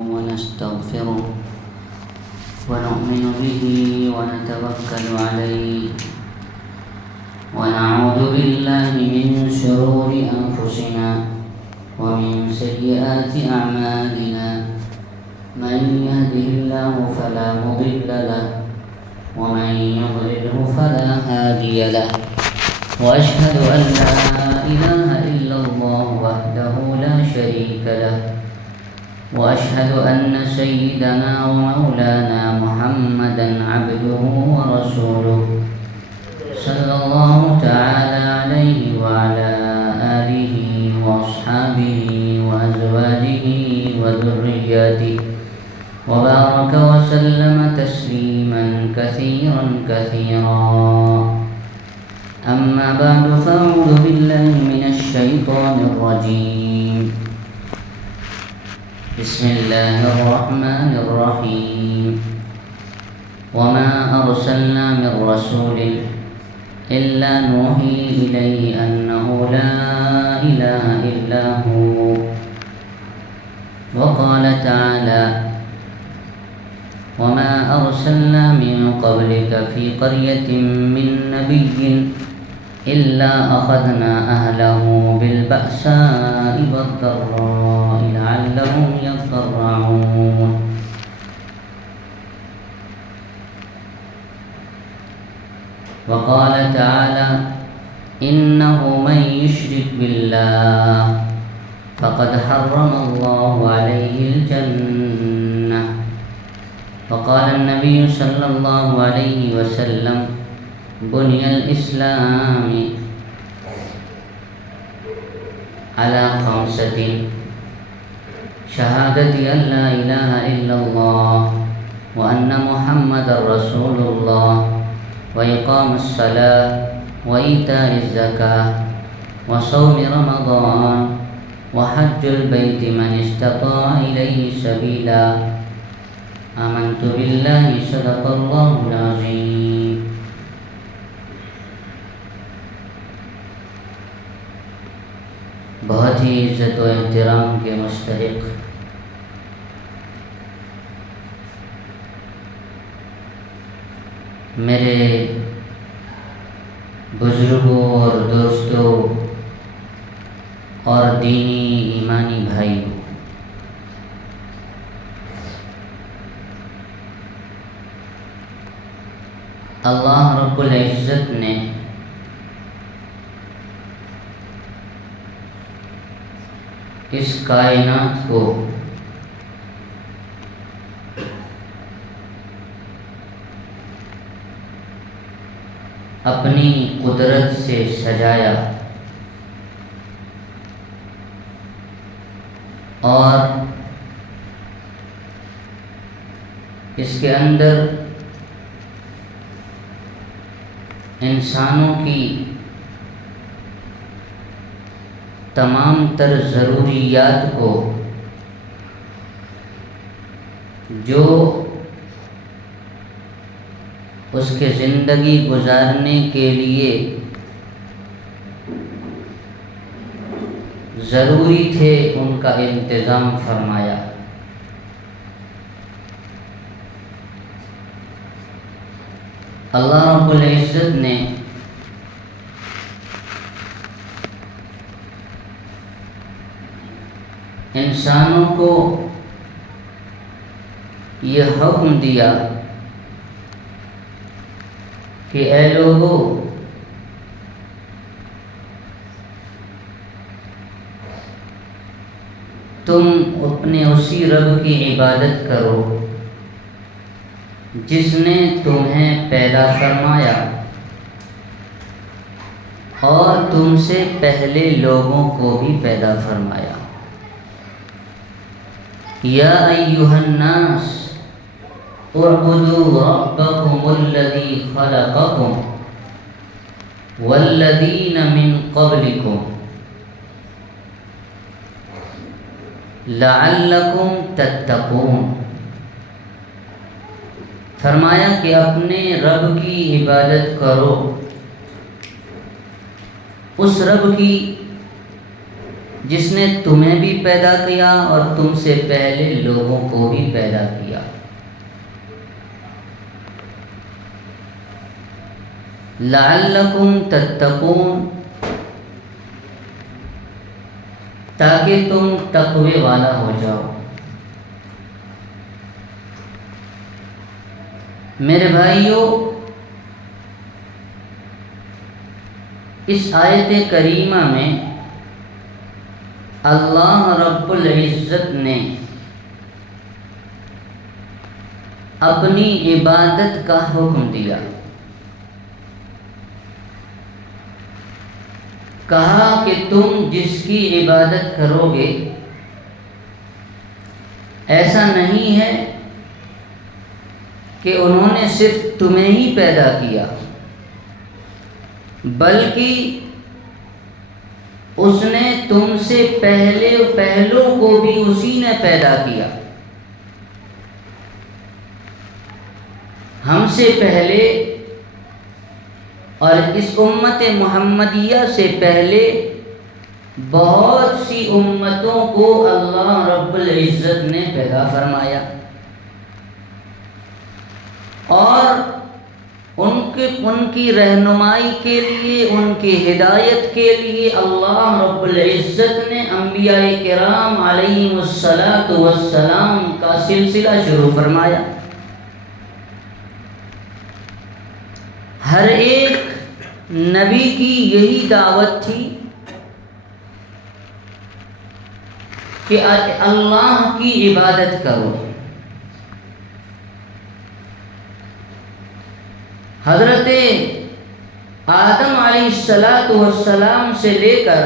ونستغفره ونؤمن به ونتوكل عليه ونعوذ بالله من شرور أنفسنا ومن سيئات أعمالنا من يهده الله فلا مضل له ومن يضلله فلا هادي له وأشهد أن لا إله إلا الله وحده لا شريك له وأشهد أن سيدنا ومولانا محمدا عبده ورسوله صلى الله تعالى عليه وعلى آله وأصحابه وأزواجه وذرياته وبارك وسلم تسليما كثيرا أما بعد فأعوذ بالله من الشيطان الرجيم بسم الله الرحمن الرحيم وما أرسلنا من رسول إلا نوحي إليه أنه لا إله إلا هو وقال تعالى وما أرسلنا من قبلك في قرية من نبي إلا أخذنا أهله بالبأساء والضراء لعلهم يضرعون وقال تعالى إنه من يشرك بالله فقد حرم الله عليه الجنة وقال النبي صلى الله عليه وسلم بني الإسلام على 5 شهادة أن لا إله إلا الله وأن محمد رسول الله وإقام الصلاة وإيتاء الزكاة وصوم رمضان وحج البيت من استطاع إليه سبيلا آمنت بالله صدق الله العظيم بہت ہی عزت و احترام کے مستحق میرے بزرگوں اور دوستوں اور دینی ایمانی بھائیوں، اللہ رب العزت نے اس کائنات کو اپنی قدرت سے سجایا اور اس کے اندر انسانوں کی تمام تر ضروریات کو جو اس کے زندگی گزارنے کے لیے ضروری تھے ان کا انتظام فرمایا۔ اللہ رب العزت نے انسانوں کو یہ حکم دیا کہ اے لوگو، تم اپنے اسی رب کی عبادت کرو جس نے تمہیں پیدا فرمایا اور تم سے پہلے لوگوں کو بھی پیدا فرمایا۔ یا ایھا الناس اعبدوا ربکم الذی خلقکم والذین من قبلکم لعلکم تتقون۔ فرمایا کہ اپنے رب کی عبادت کرو، اس رب کی جس نے تمہیں بھی پیدا کیا اور تم سے پہلے لوگوں کو بھی پیدا کیا۔ لعلکم تتقون، تاکہ تم تقوی والا ہو جاؤ۔ میرے بھائیوں، اس آیت کریمہ میں اللہ رب العزت نے اپنی عبادت کا حکم دیا، کہا کہ تم جس کی عبادت کرو گے ایسا نہیں ہے کہ انہوں نے صرف تمہیں ہی پیدا کیا، بلکہ اس نے تم سے پہلوں کو بھی اسی نے پیدا کیا۔ ہم سے پہلے اور اس امت محمدیہ سے پہلے بہت سی امتوں کو اللہ رب العزت نے پیدا فرمایا، اور ان کی رہنمائی کے لیے، ان کی ہدایت کے لیے اللہ رب العزت نے انبیاء کرام علیہم الصلاۃ والسلام کا سلسلہ شروع فرمایا۔ ہر ایک نبی کی یہی دعوت تھی کہ اللہ کی عبادت کرو۔ حضرت آدم علیہ السلام سے لے کر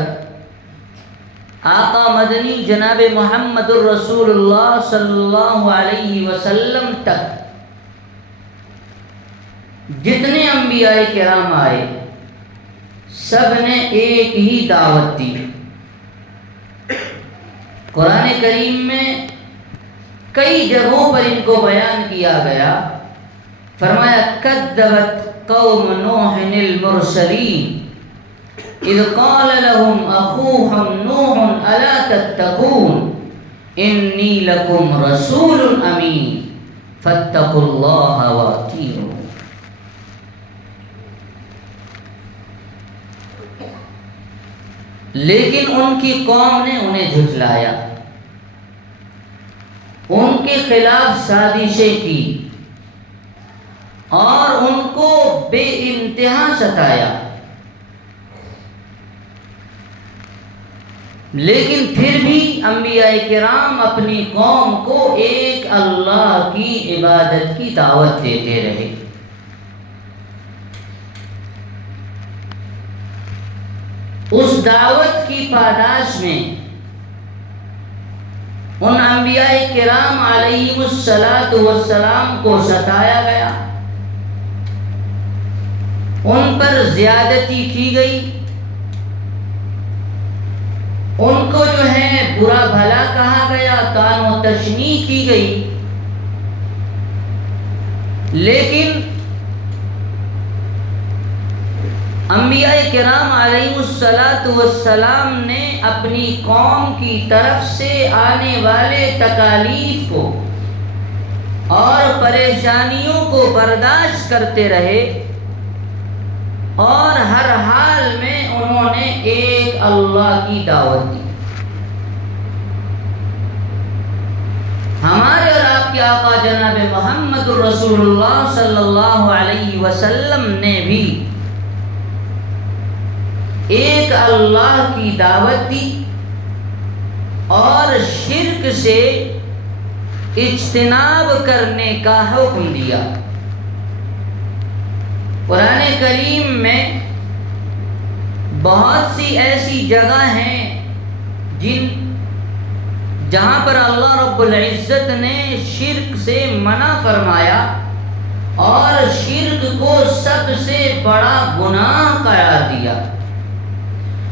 آقا مدنی جناب محمد الرسول اللہ صلی اللہ علیہ وسلم تک جتنے انبیاء کرام آئے، سب نے ایک ہی دعوت دی۔ قرآن کریم میں کئی جگہوں پر ان کو بیان کیا گیا، فرمایا کذبت قوم نوح المرسلین اذ قال لهم اخوهم نوح الا تتقون انی لکم رسول امین فاتقوا اللہ واطیعون۔ لیکن ان کی قوم نے انہیں جھٹلایا، ان کے خلاف سازشیں کی اور ان کو بے انتہا ستایا، لیکن پھر بھی انبیاء کرام اپنی قوم کو ایک اللہ کی عبادت کی دعوت دیتے رہے۔ اس دعوت کی پاداش میں ان انبیاء کرام علیہم الصلاۃ والسلام کو ستایا گیا، ان پر زیادتی کی گئی، ان کو جو ہے برا بھلا کہا گیا، طعن و تشنیع کی گئی، لیکن انبیاء کرام علیہ الصلاۃ والسلام نے اپنی قوم کی طرف سے آنے والے تکالیف کو اور پریشانیوں کو برداشت کرتے رہے، اور ہر حال میں انہوں نے ایک اللہ کی دعوت دی۔ ہمارے اور آپ کے آقا جناب محمد رسول اللہ صلی اللہ علیہ وسلم نے بھی ایک اللہ کی دعوت دی اور شرک سے اجتناب کرنے کا حکم دیا۔ قرآن کریم میں بہت سی ایسی جگہ ہیں جہاں پر اللہ رب العزت نے شرک سے منع فرمایا اور شرک کو سب سے بڑا گناہ قرار دیا۔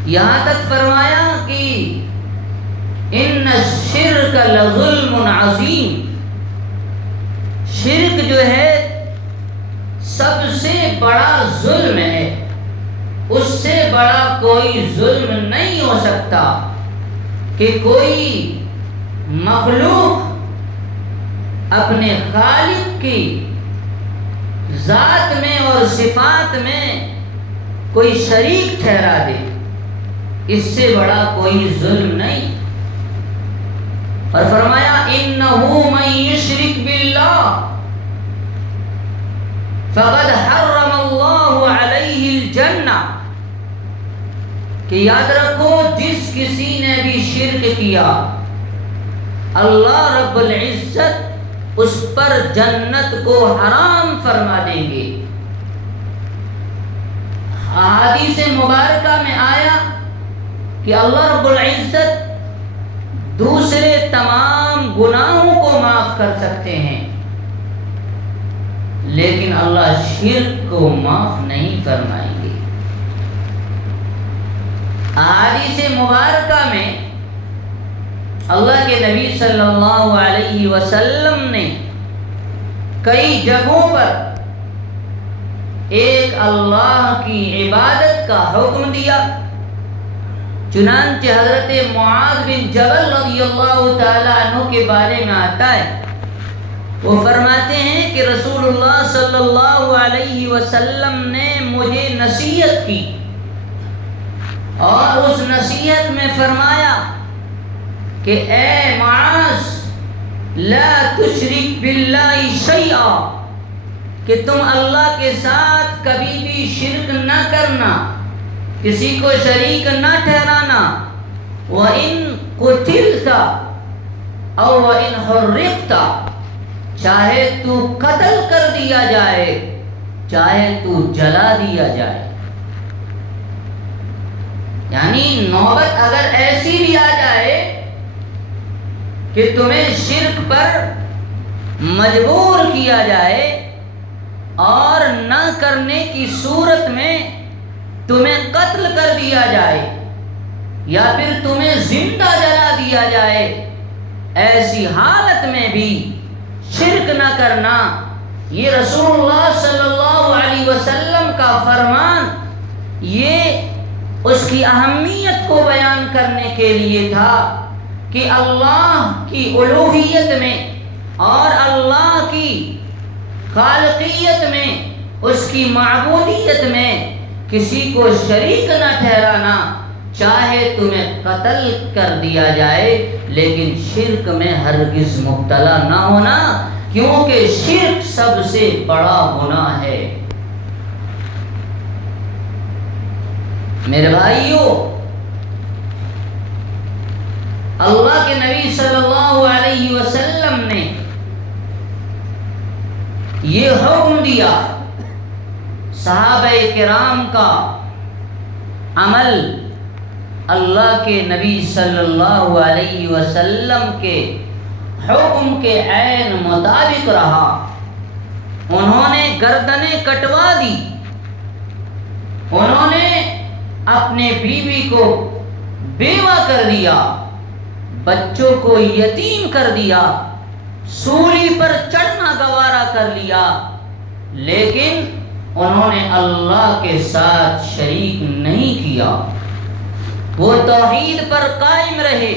یہاں تک فرمایا کہ ان الشرک لظلم عظیم، شرک جو ہے سب سے بڑا ظلم ہے، اس سے بڑا کوئی ظلم نہیں ہو سکتا۔ کہ کوئی مخلوق اپنے خالق کی ذات میں اور صفات میں کوئی شریک ٹھہرا دے، اس سے بڑا کوئی ظلم نہیں۔ اور فرمایا انہو من یشرک باللہ فقد حرم اللہ علیہ الجنہ، کہ یاد رکھو جس کسی نے بھی شرک کیا اللہ رب العزت اس پر جنت کو حرام فرما دیں گے۔ احادیث مبارکہ میں آیا کہ اللہ رب العزت دوسرے تمام گناہوں کو معاف کر سکتے ہیں، لیکن اللہ شرک کو معاف نہیں فرمائیں گے۔ احادیث مبارکہ میں اللہ کے نبی صلی اللہ علیہ وسلم نے کئی جگہوں پر ایک اللہ کی عبادت کا حکم دیا۔ چنانچہ حضرت معاذ بن جبل رضی اللہ تعالی عنہ کے بارے میں آتا ہے، وہ فرماتے ہیں کہ رسول اللہ صلی اللہ علیہ وسلم نے مجھے نصیحت کی، اور اس نصیحت میں فرمایا کہ اے معاذ لا تشرک باللہ شیئا، کہ تم اللہ کے ساتھ کبھی بھی شرک نہ کرنا، کسی کو شریک نہ ٹھہرانا۔ وَإِن قُتِلْتَ أَوْ وَإِنْ حُرِّقْتَ، چاہے تو قتل کر دیا جائے چاہے تو جلا دیا جائے۔ یعنی نوبت اگر ایسی بھی آ جائے کہ تمہیں شرک پر مجبور کیا جائے اور نہ کرنے کی صورت میں تمہیں قتل کر دیا جائے یا پھر تمہیں زندہ جلا دیا جائے، ایسی حالت میں بھی شرک نہ کرنا۔ یہ رسول اللہ صلی اللہ علیہ وسلم کا فرمان، یہ اس کی اہمیت کو بیان کرنے کے لیے تھا کہ اللہ کی الوہیت میں اور اللہ کی خالقیت میں، اس کی معبودیت میں کسی کو شریک نہ ٹھہرانا، چاہے تمہیں قتل کر دیا جائے لیکن شرک میں ہرگز مبتلا نہ ہونا، کیونکہ شرک سب سے بڑا گناہ ہے۔ میرے بھائیو، اللہ کے نبی صلی اللہ علیہ وسلم نے یہ حکم دیا، صحابہ کرام کا عمل اللہ کے نبی صلی اللہ علیہ وسلم کے حکم کے عین مطابق رہا۔ انہوں نے گردنیں کٹوا دی، انہوں نے اپنے بیوی کو بیوہ کر دیا، بچوں کو یتیم کر دیا، سولی پر چڑھنا گوارا کر لیا، لیکن انہوں نے اللہ کے ساتھ شریک نہیں کیا۔ وہ توحید پر قائم رہے،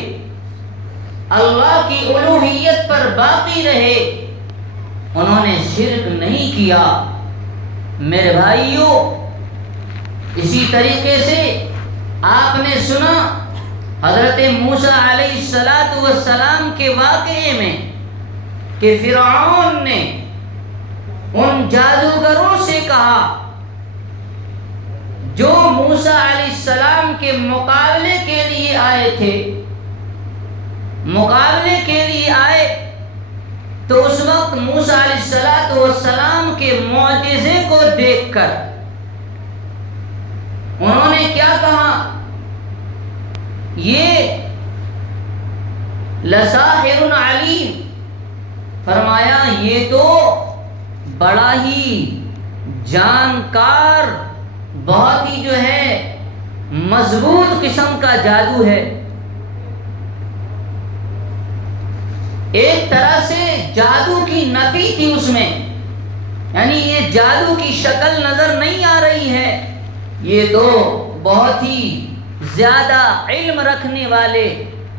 اللہ کی الوہیت پر باقی رہے، انہوں نے شرک نہیں کیا۔ میرے بھائیو، اسی طریقے سے آپ نے سنا حضرت موسیٰ علیہ السلام کے واقعے میں کہ فرعون نے ان جادوگروں سے کہا جو موسیٰ علیہ السلام کے مقابلے کے لیے آئے تھے، مقابلے کے لیے آئے تو اس وقت موسیٰ علیہ السلام کے معجزے کو دیکھ کر انہوں نے کیا کہا؟ یہ لساحر علیم، فرمایا یہ تو بڑا ہی جانکار، بہت ہی جو ہے مضبوط قسم کا جادو ہے۔ ایک طرح سے جادو کی نفی تھی اس میں، یعنی یہ جادو کی شکل نظر نہیں آ رہی ہے، یہ تو بہت ہی زیادہ علم رکھنے والے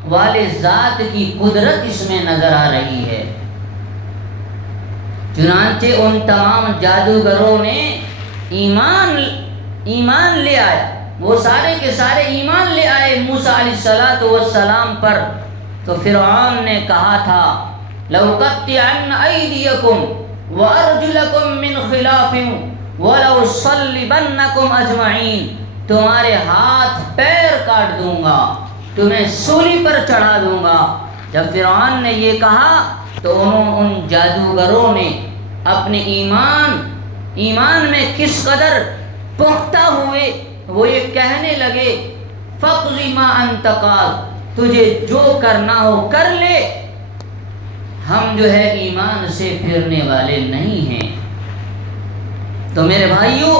والے ذات کی قدرت اس میں نظر آ رہی ہے۔ چنانچہ ان تمام جادوگروں نے ایمان لے آیا، وہ سارے کے سارے ایمان لے آئے موسیٰ علیہ السلام پر۔ تو فرعون نے کہا تھا لَأُقَطِّعَنَّ أَيْدِيَكُمْ وَأَرْجُلَكُمْ مِنْ خِلَافٍ وَلَأُصَلِّبَنَّكُمْ أَجْمَعِينَ، تمہارے ہاتھ پیر کاٹ دوں گا، تمہیں سولی پر چڑھا دوں گا۔ جب فرعون نے یہ کہا تو ان جادوگروں نے اپنے ایمان میں کس قدر پختہ ہوئے، وہ یہ کہنے لگے فَقْضِ مَا أَنْتَ قَاضٍ، تجھے جو کرنا ہو کر لے، ہم جو ہے ایمان سے پھرنے والے نہیں ہیں۔ تو میرے بھائیوں،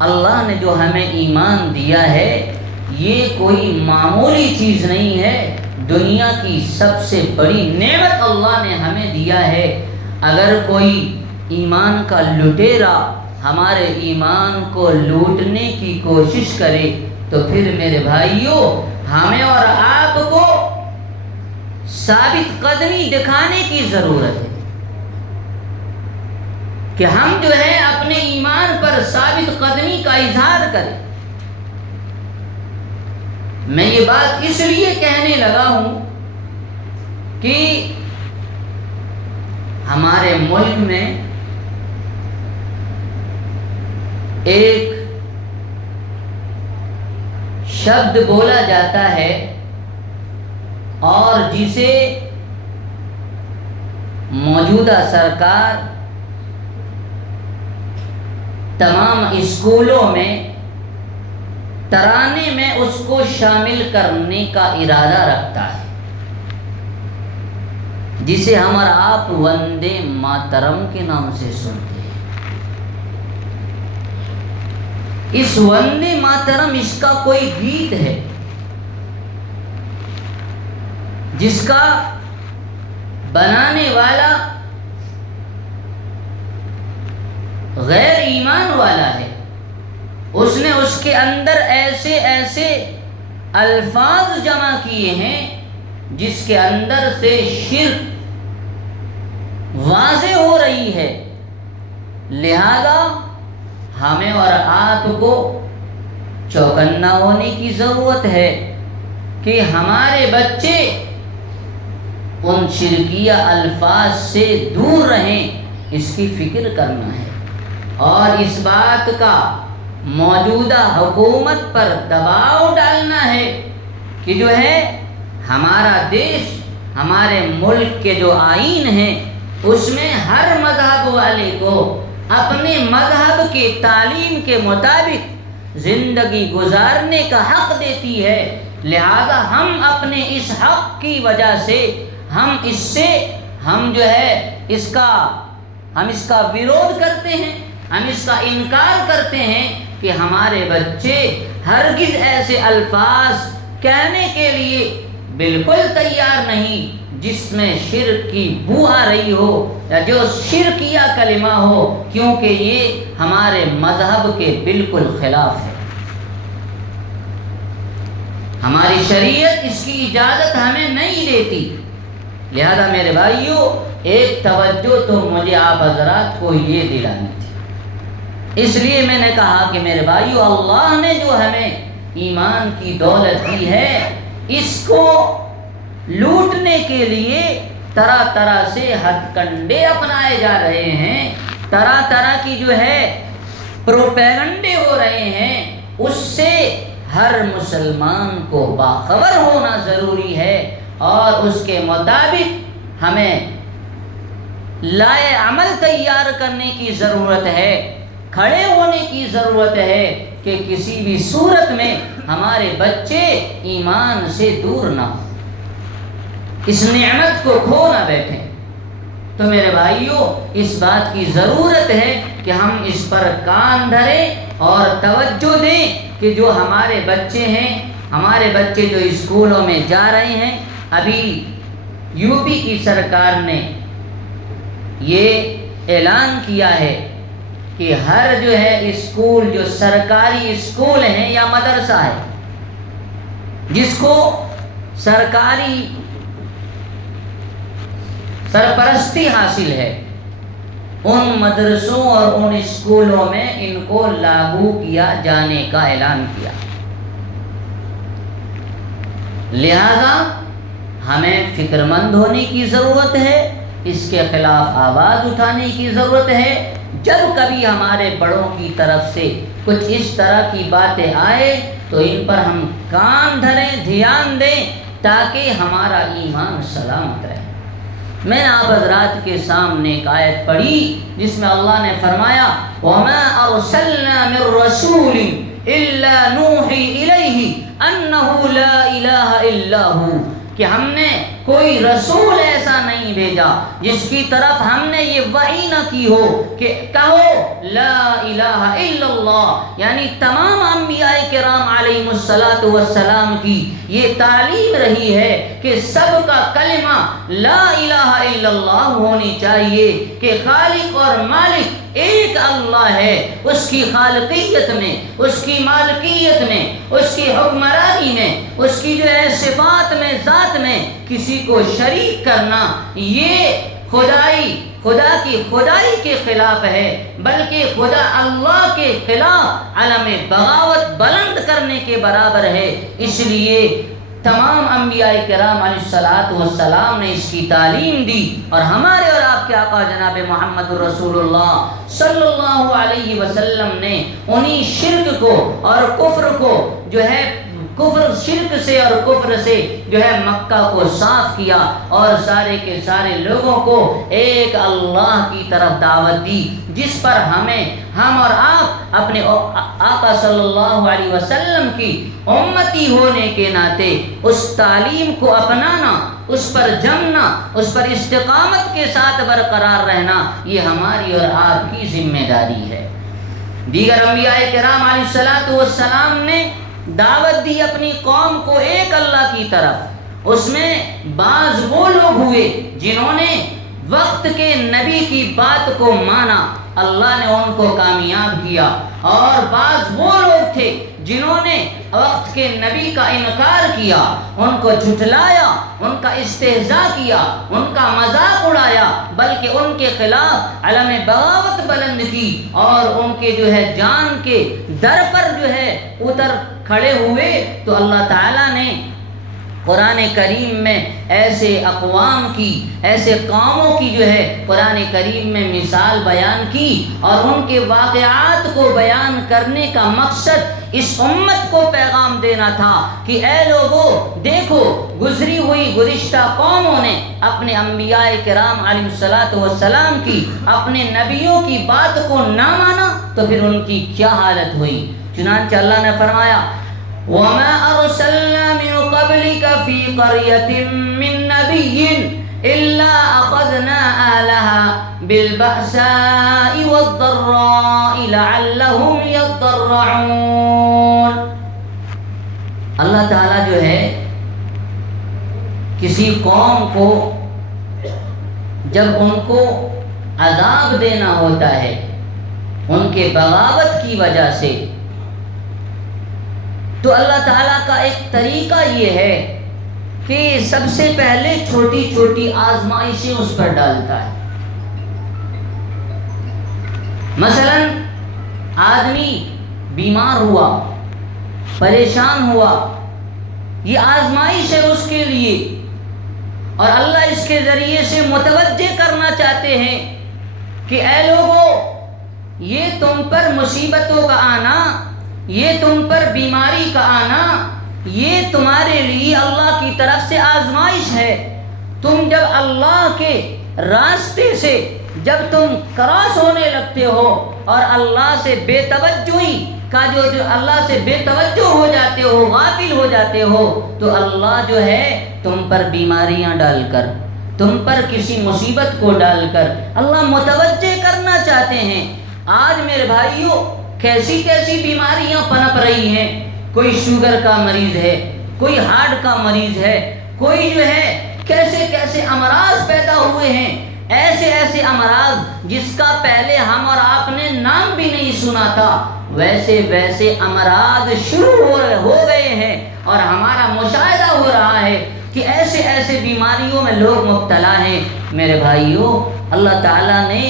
اللہ نے جو ہمیں ایمان دیا ہے یہ کوئی معمولی چیز نہیں ہے، دنیا کی سب سے بڑی نعمت اللہ نے ہمیں دیا ہے۔ اگر کوئی ایمان کا لٹیرا ہمارے ایمان کو لوٹنے کی کوشش کرے تو پھر میرے بھائیوں ہمیں اور آپ کو ثابت قدمی دکھانے کی ضرورت ہے کہ ہم جو ہے اپنے ایمان پر ثابت قدمی کا اظہار کریں۔ میں یہ بات اس لیے کہنے لگا ہوں کہ ہمارے ملک میں ایک شبد بولا جاتا ہے اور جسے موجودہ سرکار تمام اسکولوں میں ترانے میں اس کو شامل کرنے کا ارادہ رکھتا ہے، جسے ہمارا آپ وندے ماترم کے نام سے سنتے ہیں۔ اس وندے ماترم اس کا کوئی گیت ہے جس کا بنانے والا غیر ایمان والا ہے۔ اس نے اس کے اندر ایسے الفاظ جمع کیے ہیں جس کے اندر سے شرک واضح ہو رہی ہے۔ لہذا ہمیں اور آپ کو چوکنا ہونے کی ضرورت ہے کہ ہمارے بچے ان شرکیہ الفاظ سے دور رہیں، اس کی فکر کرنا ہے اور اس بات کا موجودہ حکومت پر دباؤ ڈالنا ہے کہ جو ہے ہمارا دیش، ہمارے ملک کے جو آئین ہیں اس میں ہر مذہب والے کو اپنے مذہب کی تعلیم کے مطابق زندگی گزارنے کا حق دیتی ہے۔ لہذا ہم اپنے اس حق کی وجہ سے ہم اس کا ویرودھ کرتے ہیں، ہم اس کا انکار کرتے ہیں کہ ہمارے بچے ہرگز ایسے الفاظ کہنے کے لیے بالکل تیار نہیں جس میں شرک کی بو آ رہی ہو یا جو شرکیہ کلمہ ہو، کیونکہ یہ ہمارے مذہب کے بالکل خلاف ہے۔ ہماری شریعت اس کی اجازت ہمیں نہیں دیتی۔ لہذا میرے بھائیوں، ایک توجہ تو مجھے آپ حضرات کو یہ دلانی تھی، اس لیے میں نے کہا کہ میرے بھائیوں، اللہ نے جو ہمیں ایمان کی دولت دی ہے اس کو لوٹنے کے لیے طرح طرح سے ہتھ کنڈے اپنائے جا رہے ہیں، طرح طرح کی جو ہے پروپیگنڈے ہو رہے ہیں۔ اس سے ہر مسلمان کو باخبر ہونا ضروری ہے اور اس کے مطابق ہمیں لائے عمل تیار کرنے کی ضرورت ہے، کھڑے ہونے کی ضرورت ہے کہ کسی بھی صورت میں ہمارے بچے ایمان سے دور نہ ہوں، اس نعمت کو کھو نہ بیٹھیں۔ تو میرے بھائیوں، اس بات کی ضرورت ہے کہ ہم اس پر کان دھریں اور توجہ دیں کہ جو ہمارے بچے ہیں، ہمارے بچے جو اسکولوں میں جا رہے ہیں، ابھی یو پی کی سرکار نے یہ اعلان کیا ہے کہ ہر جو ہے اسکول، جو سرکاری اسکول ہیں یا مدرسہ ہے جس کو سرکاری سرپرستی حاصل ہے، ان مدرسوں اور ان اسکولوں میں ان کو لاگو کیا جانے کا اعلان کیا۔ لہذا ہمیں فکر مند ہونے کی ضرورت ہے، اس کے خلاف آواز اٹھانے کی ضرورت ہے۔ جب کبھی ہمارے بڑوں کی طرف سے کچھ اس طرح کی باتیں آئے تو ان پر ہم کان دھریں، دھیان دیں، تاکہ ہمارا ایمان سلامت رہے۔ میں نے آپ حضرات کے سامنے ایک آیت پڑھی جس میں اللہ نے فرمایا وَمَا أَرْسَلْنَا مِن رَّسُولٍ إِلَّا نُوحِي إِلَيْهِ أَنَّهُ لَا إِلَٰهَ إِلَّا هُوَ، کہ ہم نے کوئی رسول ایسا نہیں بھیجا جس کی طرف ہم نے یہ وحی نہ کی ہو کہ کہو لا الہ الا اللہ، یعنی تمام انبیاء کرام علیہم السلام کی یہ تعلیم رہی ہے کہ سب کا کلمہ لا الہ الا اللہ ہونی چاہیے، کہ خالق اور مالک ایک اللہ ہے، اس کی خالقیت میں، اس کی مالکیت میں، اس کی حکمرانی میں، اس کی جو ہے صفات میں، ذات میں کسی کو شریک کرنا یہ خدا کی خدائی کے خلاف ہے، بلکہ خدا اللہ کے خلاف علم بغاوت بلند کرنے کے برابر ہے۔ اس لیے تمام انبیاء کرام علیہ السلام نے اس کی تعلیم دی، اور ہمارے اور آپ کے آقا جناب محمد رسول اللہ صلی اللہ علیہ وسلم نے انہی شرک کو اور کفر کو جو ہے شرک سے اور کفر سے جو ہے مکہ کو صاف کیا، اور سارے کے سارے لوگوں کو ایک اللہ کی طرف دعوت دی، جس پر ہم اور آپ اپنے آقا صلی اللہ علیہ وسلم کی امتی ہونے کے ناطے اس تعلیم کو اپنانا، اس پر جمنا، اس پر استقامت کے ساتھ برقرار رہنا، یہ ہماری اور آپ کی ذمہ داری ہے۔ دیگر انبیاء کرام علیہ السلام نے دعوت دی اپنی قوم کو ایک اللہ کی طرف۔ اس میں بعض وہ لوگ ہوئے جنہوں نے وقت کے نبی کی بات کو مانا، اللہ نے ان کو کامیاب کیا، اور بعض وہ لوگ تھے جنہوں نے وقت کے نبی کا انکار کیا، ان کو جھٹلایا، ان کا استہزاء کیا، ان کا مذاق اڑایا، بلکہ ان کے خلاف علم بغاوت بلند کی، اور ان کے جو ہے جان کے در پر جو ہے اتر کھڑے ہوئے۔ تو اللہ تعالیٰ نے قرآن کریم میں ایسے اقوام کی، ایسے قوموں کی جو ہے قرآن کریم میں مثال بیان کی، اور ان کے واقعات کو بیان کرنے کا مقصد اس امت کو پیغام دینا تھا کہ اے لوگو دیکھو، گزری ہوئی گزشتہ قوموں نے اپنے انبیاء کرام علیہ السلام کی، اپنے نبیوں کی بات کو نہ مانا تو پھر ان کی کیا حالت ہوئی۔ چنانچہ اللہ نے فرمایا وَمَا أَرْسَلْنَا مِن قَبْلِكَ فِي قَرْيَةٍ مِّن نَّبِيٍّ إِلَّا أَخَذْنَا أَهْلَهَا بِالْبَأْسَاءِ وَالضَّرَّاءِ لَعَلَّهُمْ يَضَّرَّعُونَ۔ اللہ تعالیٰ جو ہے کسی قوم کو جب ان کو عذاب دینا ہوتا ہے ان کے بغاوت کی وجہ سے، تو اللہ تعالیٰ کا ایک طریقہ یہ ہے کہ سب سے پہلے چھوٹی چھوٹی آزمائشیں اس پر ڈالتا ہے۔ مثلا آدمی بیمار ہوا، پریشان ہوا، یہ آزمائش ہے اس کے لیے، اور اللہ اس کے ذریعے سے متوجہ کرنا چاہتے ہیں کہ اے لوگو، یہ تم پر مصیبتوں کا آنا، یہ تم پر بیماری کا آنا، یہ تمہارے لیے اللہ کی طرف سے آزمائش ہے۔ تم جب اللہ کے راستے سے جب تم کراس ہونے لگتے ہو اور اللہ سے بے توجہی کا جو اللہ سے بے توجہ ہو جاتے ہو، غافل ہو جاتے ہو، تو اللہ جو ہے تم پر بیماریاں ڈال کر، تم پر کسی مصیبت کو ڈال کر اللہ متوجہ کرنا چاہتے ہیں۔ آج میرے بھائیوں کیسی کیسی بیماریاں پنپ رہی ہیں، کوئی شوگر کا مریض ہے، کوئی ہارٹ کا مریض ہے، کوئی جو ہے کیسے کیسے امراض پیدا ہوئے ہیں، ایسے ایسے امراض جس کا پہلے ہم اور آپ نے نام بھی نہیں سنا تھا، ویسے ویسے امراض شروع ہو گئے ہیں، اور ہمارا مشاہدہ ہو رہا ہے کہ ایسے ایسے بیماریوں میں لوگ مبتلا ہیں۔ میرے بھائیوں، اللہ تعالیٰ نے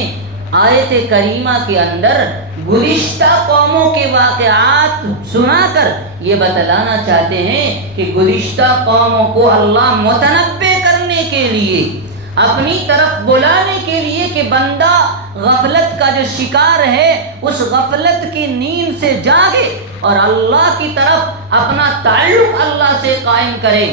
آیت کریمہ کے اندر گزشتہ قوموں کے واقعات سنا کر یہ بتلانا چاہتے ہیں کہ گزشتہ قوموں کو اللہ متنبع کرنے کے لیے، اپنی طرف بلانے کے لیے کہ بندہ غفلت کا جو شکار ہے اس غفلت کی نیند سے جاگے اور اللہ کی طرف اپنا تعلق اللہ سے قائم کرے،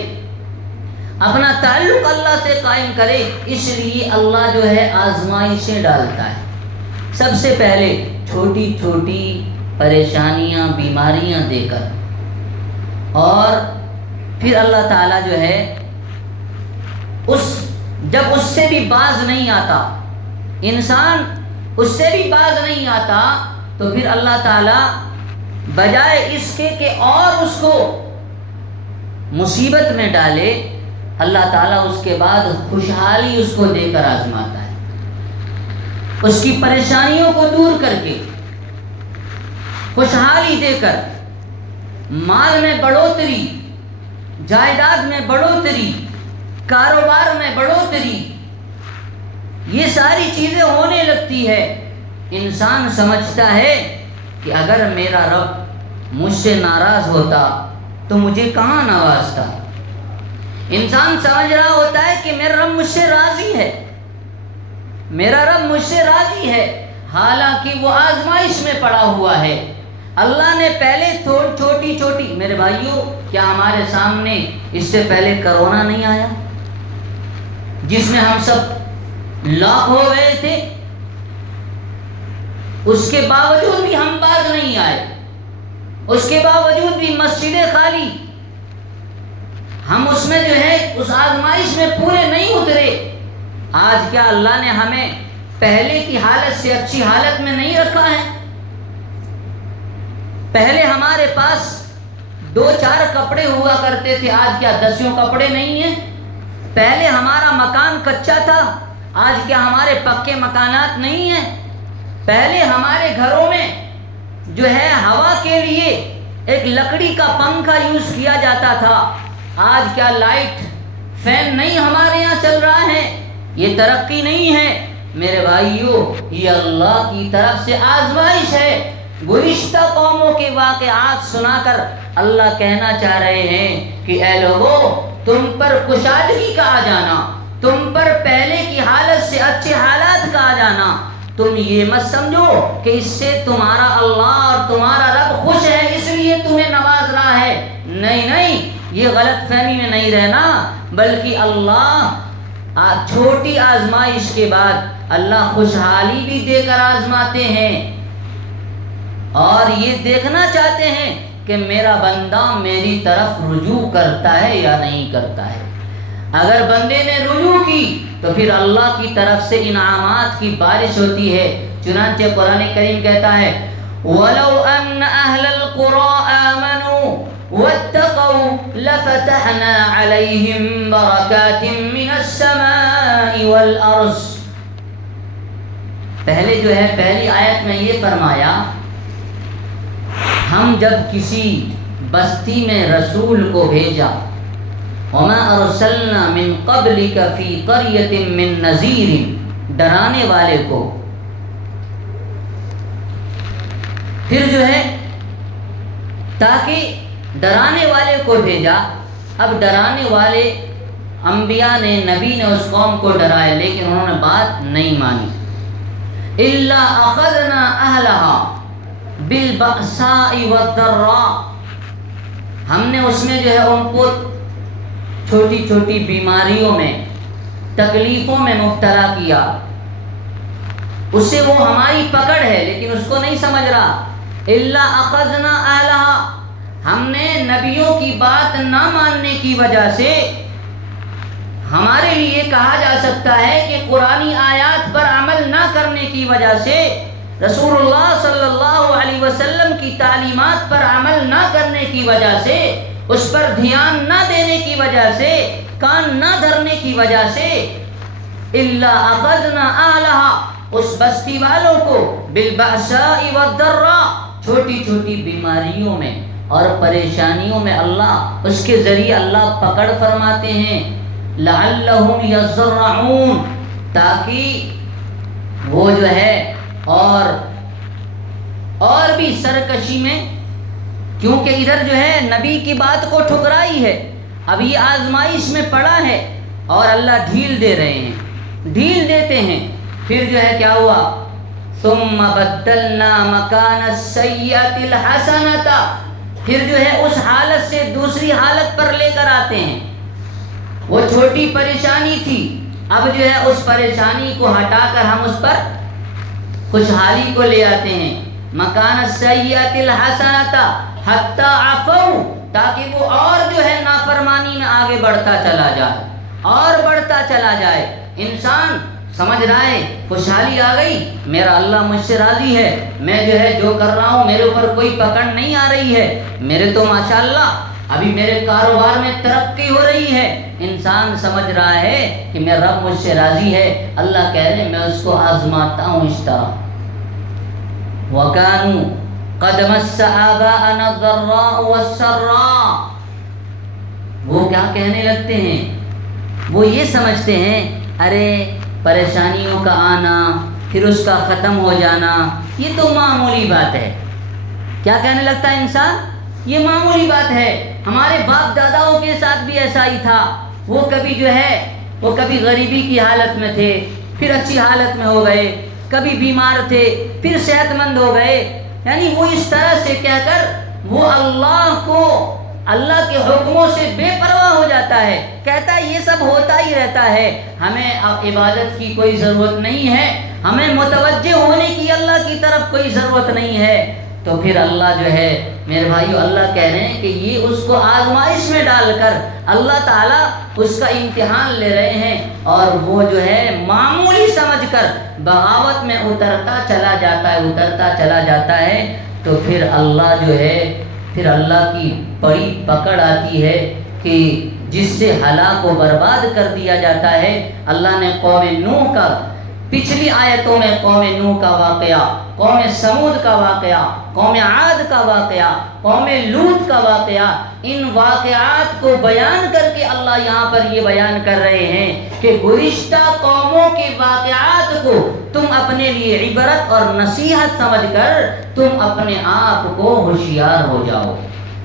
اپنا تعلق اللہ سے قائم کرے۔ اس لیے اللہ جو ہے آزمائشیں ڈالتا ہے، سب سے پہلے چھوٹی چھوٹی پریشانیاں، بیماریاں دے کر، اور پھر اللہ تعالیٰ جو ہے جب اس سے بھی باز نہیں آتا، انسان اس سے بھی باز نہیں آتا، تو پھر اللہ تعالیٰ بجائے اس کے کہ اور اس کو مصیبت میں ڈالے، اللہ تعالیٰ اس کے بعد خوشحالی اس کو دے کر آزماتا ہے، اس کی پریشانیوں کو دور کر کے خوشحالی دے کر، مال میں بڑھوتری، جائیداد میں بڑھوتری، کاروبار میں بڑھوتری، یہ ساری چیزیں ہونے لگتی ہے۔ انسان سمجھتا ہے کہ اگر میرا رب مجھ سے ناراض ہوتا تو مجھے کہاں نوازتا۔ انسان سمجھ رہا ہوتا ہے کہ میرا رب مجھ سے راضی ہے، میرا رب مجھ سے راضی ہے، حالانکہ وہ آزمائش میں پڑا ہوا ہے۔ اللہ نے پہلے چھوٹی چھوٹی، میرے بھائیوں، کیا ہمارے سامنے اس سے پہلے کرونا نہیں آیا جس میں ہم سب لاک ہو گئے تھے؟ اس کے باوجود بھی ہم باز نہیں آئے، اس کے باوجود بھی مسجدیں خالی، ہم اس میں جو ہے اس آزمائش میں پورے نہیں اترے۔ آج کیا اللہ نے ہمیں پہلے کی حالت سے اچھی حالت میں نہیں رکھا ہے؟ پہلے ہمارے پاس 2-4 کپڑے ہوا کرتے تھے، آج کیا 10 کپڑے نہیں ہیں؟ پہلے ہمارا مکان کچا تھا، آج کیا ہمارے پکے مکانات نہیں ہیں؟ پہلے ہمارے گھروں میں جو ہے ہوا کے لیے ایک لکڑی کا پنکھا یوز کیا جاتا تھا، آج کیا لائٹ فین نہیں ہمارے یہاں چل رہا ہے؟ یہ ترقی نہیں ہے۔ میرے بھائیوں، یہ اللہ کی طرف سے آزمائش ہے۔ گزشتہ قوموں کے واقعات سنا کر اللہ کہنا چاہ رہے ہیں کہ اے لوگوں، تم پر کشادگی کا آ جانا، تم پر پہلے کی حالت سے اچھے حالات کا آ جانا، تم یہ مت سمجھو کہ اس سے تمہارا اللہ اور تمہارا رب خوش ہے اس لیے تمہیں نواز رہا ہے۔ نہیں نہیں، یہ غلط فہمی میں نہیں رہنا، بلکہ اللہ چھوٹی آزمائش کے بعد اللہ خوشحالی بھی دے کر آزماتے ہیں، اور یہ دیکھنا چاہتے ہیں کہ میرا بندہ میری طرف رجوع کرتا ہے یا نہیں کرتا ہے۔ اگر بندے نے رجوع کی تو پھر اللہ کی طرف سے انعامات کی بارش ہوتی ہے۔ چنانچہ قرآن کریم کہتا ہے وَلَوْ أَنَّ أَهْلَ الْقُرَىٰ آمَنُوا وَاتَّقَوْا لَفَتَحْنَا عَلَيْهِمْ بَرَكَاتٍ مِّنَ السَّمَاءِ وَالْأَرْضِ۔ پہلے جو ہے پہلی آیت میں یہ فرمایا، ہم جب کسی بستی میں رسول کو بھیجا، وَمَا أَرْسَلْنَا مِن قَبْلِكَ فِي قَرْيَةٍ مِّن نَذِيرٍ، ڈرانے والے کو، پھر جو ہے تاکہ ڈرانے والے کو بھیجا۔ اب ڈرانے والے انبیاء نے، نبی نے اس قوم کو ڈرایا، لیکن انہوں نے بات نہیں مانی۔ إِلَّا أَخَذْنَا أَهْلَهَا بِالْبَأْسَاءِ وَالضَّرَّاءِ، ہم نے اس میں جو ہے ان کو چھوٹی چھوٹی بیماریوں میں، تکلیفوں میں مبتلا کیا، اس سے وہ ہماری پکڑ ہے لیکن اس کو نہیں سمجھ رہا۔ إِلَّا أَخَذْنَا أَهْلَهَا، ہم نے نبیوں کی بات نہ ماننے کی وجہ سے، ہمارے لیے کہا جا سکتا ہے کہ قرآنی آیات پر عمل نہ کرنے کی وجہ سے، رسول اللہ صلی اللہ علیہ وسلم کی تعلیمات پر عمل نہ کرنے کی وجہ سے، اس پر دھیان نہ دینے کی وجہ سے، کان نہ دھرنے کی وجہ سے، الا اخذنا اہلہا، اس بستی والوں کو بالبأساء والضراء، چھوٹی چھوٹی بیماریوں میں اور پریشانیوں میں اللہ اس کے ذریعے اللہ پکڑ فرماتے ہیں، لعلہم یضرعون، تاکہ وہ جو ہے اور بھی سرکشی میں، کیونکہ ادھر جو ہے نبی کی بات کو ٹھکرائی ہے، اب یہ آزمائش میں پڑا ہے اور اللہ ڈھیل دے رہے ہیں، ڈھیل دیتے ہیں، پھر جو ہے کیا ہوا، ثم بدلنا مکان السیئۃ الحسنۃ، پھر جو ہے اس حالت سے دوسری حالت پر لے کر آتے ہیں۔ وہ چھوٹی پریشانی تھی، اب جو ہے اس پریشانی کو ہٹا کر ہم اس پر خوشحالی کو لے آتے ہیں، مکان السیئۃ الحسنۃ حتی عفوا، تاکہ وہ اور جو ہے نافرمانی میں آگے بڑھتا چلا جائے اور بڑھتا چلا جائے۔ انسان سمجھ رہا ہے خوشحالی آ گئی، میرا اللہ مجھ سے راضی ہے، میں جو ہے جو کر رہا ہوں میرے اوپر کوئی پکڑ نہیں آ رہی ہے، میرے تو ماشاءاللہ ابھی میرے کاروبار میں ترقی ہو رہی ہے، انسان سمجھ رہا ہے کہ میرا رب مجھ سے راضی ہے، اللہ کہہ رہے میں اس کو آزماتا ہوں اس طرح۔ وَكَانُوا قَدْ مَسَّ آبَاءَنَا الضَّرَّاءُ وَالسَّرَّاءُ، وہ کیا کہنے لگتے ہیں، وہ یہ سمجھتے ہیں ارے پریشانیوں کا آنا پھر اس کا ختم ہو جانا یہ تو معمولی بات ہے۔ کیا کہنے لگتا ہے انسان، یہ معمولی بات ہے، ہمارے باپ داداؤں کے ساتھ بھی ایسا ہی تھا، وہ کبھی جو ہے وہ کبھی غریبی کی حالت میں تھے پھر اچھی حالت میں ہو گئے، کبھی بیمار تھے پھر صحت مند ہو گئے، یعنی وہ اس طرح سے کہہ کر وہ اللہ کے حکموں سے بے پرواہ ہو جاتا ہے، کہتا ہے یہ سب ہوتا ہی رہتا ہے، ہمیں عبادت کی کوئی ضرورت نہیں ہے، ہمیں متوجہ ہونے کی اللہ کی طرف کوئی ضرورت نہیں ہے۔ تو پھر اللہ جو ہے میرے بھائیو، اللہ کہہ رہے ہیں کہ یہ اس کو آزمائش میں ڈال کر اللہ تعالیٰ اس کا امتحان لے رہے ہیں، اور وہ جو ہے معمولی سمجھ کر بغاوت میں اترتا چلا جاتا ہے، تو پھر اللہ جو ہے پھر اللہ کی بڑی پکڑ آتی ہے کہ جس سے ہلاک و برباد کر دیا جاتا ہے۔ اللہ نے قوم نوح کا پچھلی آیتوں میں قوم نوح کا واقعہ، قوم سمود کا واقعہ، قوم عاد کا واقعہ، قوم لوط کا واقعہ، ان واقعات کو بیان کر کے اللہ یہاں پر یہ بیان کر رہے ہیں کہ گزشتہ قوموں کے واقعات کو تم اپنے لیے عبرت اور نصیحت سمجھ کر تم اپنے آپ کو ہوشیار ہو جاؤ،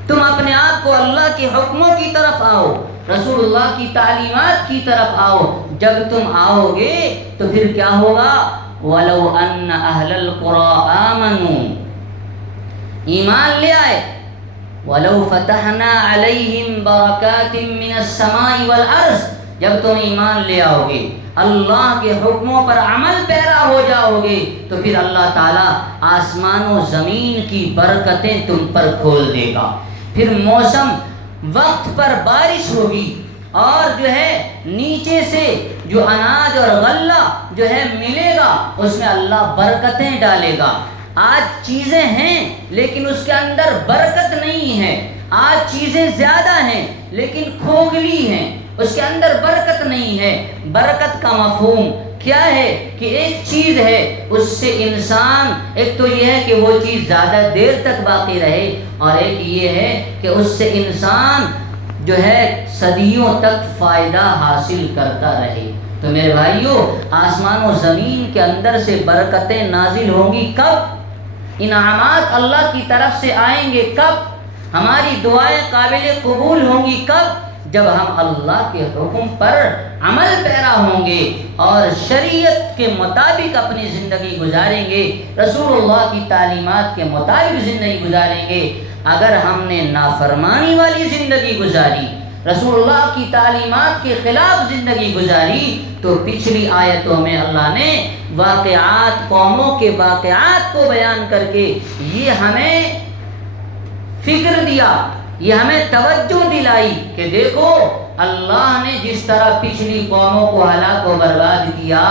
تم اپنے آپ کو اللہ کے حکموں کی طرف آؤ، رسول اللہ کی تعلیمات کی طرف آؤ۔ جب تم آؤ گے تو پھر کیا ہوگا، وَلَوْ أَنَّ أَهْلَ الْقُرَىٰ آمَنُوا، ایمان لے آئے، وَلَوْ فَتَحْنَا عَلَيْهِمْ بَرَكَاتٍ مِّنَ السَّمَاءِ وَالْأَرْضِ، جب تم ایمان لے آؤ گے، اللہ کے حکموں پر عمل پیرا ہو جاؤ گے، تو پھر اللہ تعالیٰ آسمان و زمین کی برکتیں تم پر کھول دے گا، پھر موسم وقت پر بارش ہوگی، اور جو ہے نیچے سے جو اناج اور غلہ جو ہے ملے گا اس میں اللہ برکتیں ڈالے گا۔ آج چیزیں ہیں لیکن اس کے اندر برکت نہیں ہے، آج چیزیں زیادہ ہیں لیکن کھوکھلی ہیں، اس کے اندر برکت نہیں ہے۔ برکت کا مفہوم کیا ہے کہ ایک چیز ہے اس سے انسان، ایک تو یہ ہے کہ وہ چیز زیادہ دیر تک باقی رہے، اور ایک یہ ہے کہ اس سے انسان جو ہے صدیوں تک فائدہ حاصل کرتا رہے۔ تو میرے بھائیو، آسمان و زمین کے اندر سے برکتیں نازل ہوں گی کب، انعامات اللہ کی طرف سے آئیں گے کب، ہماری دعائیں قابل قبول ہوں گی کب، جب ہم اللہ کے حکم پر عمل پیرا ہوں گے اور شریعت کے مطابق اپنی زندگی گزاریں گے، رسول اللہ کی تعلیمات کے مطابق زندگی گزاریں گے۔ اگر ہم نے نافرمانی والی زندگی گزاری، رسول اللہ کی تعلیمات کے خلاف زندگی گزاری، تو پچھلی آیتوں میں اللہ نے واقعات، قوموں کے واقعات کو بیان کر کے یہ ہمیں فکر دیا یہ ہمیں توجہ دلائی کہ دیکھو اللہ نے جس طرح پچھلی قوموں کو ہلاک و برباد کیا،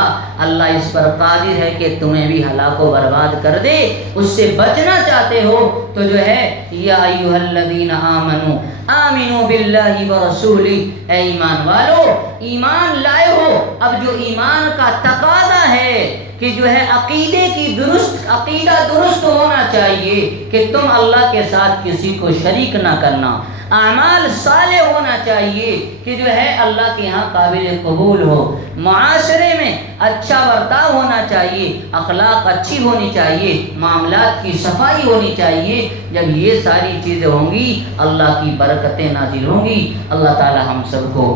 اللہ اس پر قادر ہے کہ تمہیں بھی ہلاک و برباد کر دے۔ اس سے بچنا چاہتے ہو تو جو ہے یا ایھا الذین آمنو آمنوا باللہ ورسولہ، اے ایمان والو ایمان لائے ہو۔ اب جو ایمان کا تقاضا ہے کہ جو ہے عقیدہ درست ہونا چاہیے کہ تم اللہ کے ساتھ کسی کو شریک نہ کرنا، اعمال صالح ہونا چاہیے کہ جو ہے اللہ کے ہاں قابل قبول ہو، معاشرے میں اچھا برتاؤ ہونا چاہیے، اخلاق اچھی ہونی چاہیے، معاملات کی صفائی ہونی چاہیے۔ جب یہ ساری چیزیں ہوں گی اللہ کی برکتیں نازل ہوں گی۔ اللہ تعالی ہم سب کو